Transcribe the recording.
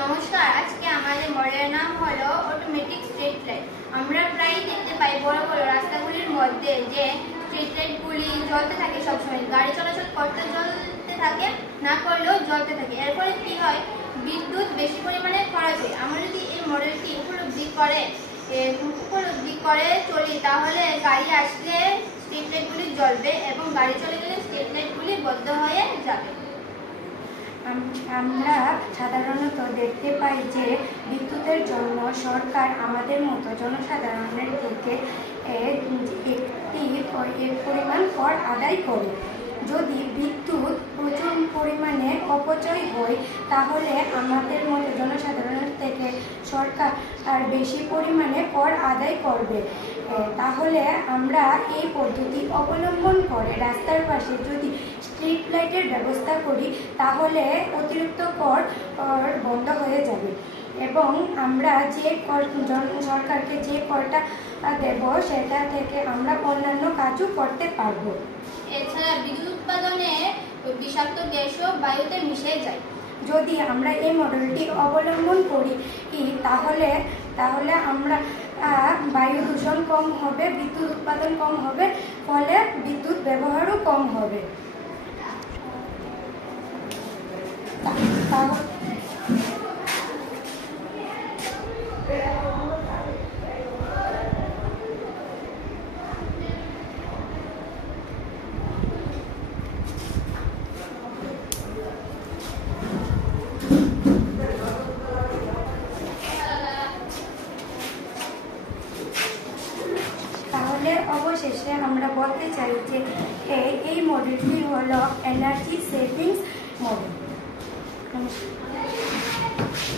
নমস্কার, আজকে আমাদের মডেলের নাম হলো অটোমেটিক স্ট্রিট লাইট। আমরা প্রায়ই দেখতে পাই বড় বড় রাস্তাগুলির মধ্যে যে স্ট্রিট লাইটগুলি জ্বলতে থাকে সবসময়। গাড়ি চলাচল করতে জ্বলতে থাকে, না করলেও জ্বলতে থাকে। এর ফলে কি হয়? বিদ্যুৎ বেশি পরিমাণে খরচ হয়। আমরা যদি এই মডেলটি উপলব্ধি করে চলি, তাহলে গাড়ি আসলে স্ট্রিট লাইটগুলি জ্বলবে এবং গাড়ি চলে গেলে স্ট্রিট লাইটগুলি বন্ধ হয়ে যাবে। আমরা সাধারণত দেখতে পাই যে বিদ্যুতের জন্য সরকার আমাদের মতো জনসাধারণের থেকে এক পরিমাণ কর আদায় করে। যদি বিদ্যুৎ প্রচুর পরিমাণে অপচয় হয়, তাহলে আমাদের মতো জনসাধারণের থেকে সরকার আর বেশি পরিমাণে কর আদায় করবে। তাহলে আমরা এই পদ্ধতি অবলম্বন করে রাস্তার পাশে যদি স্ট্রিট লাইটের ব্যবস্থা করি, তাহলে অতিরিক্ত কর বন্ধ হয়ে যাবে এবং আমরা যে কর সরকারকে যে করটা দেব, সেটা থেকে আমরা অন্যান্য কাজও করতে পারবো। এছাড়া বিদ্যুৎ উৎপাদনে বিষাক্ত গ্যাসও বায়ুতে মিশে যায়। যদি আমরা এই মডেলটি অবলম্বন করি, তাহলে আমরা বায়ু দূষণ কম হবে, বিদ্যুৎ উৎপাদন কম হবে, ফলে বিদ্যুৎ ব্যবহারও কম হবে। তাহলে অবশেষে আমরা বলতে চাই যে এই মডেলটি হলো এনার্জি সেভিংস মডেল।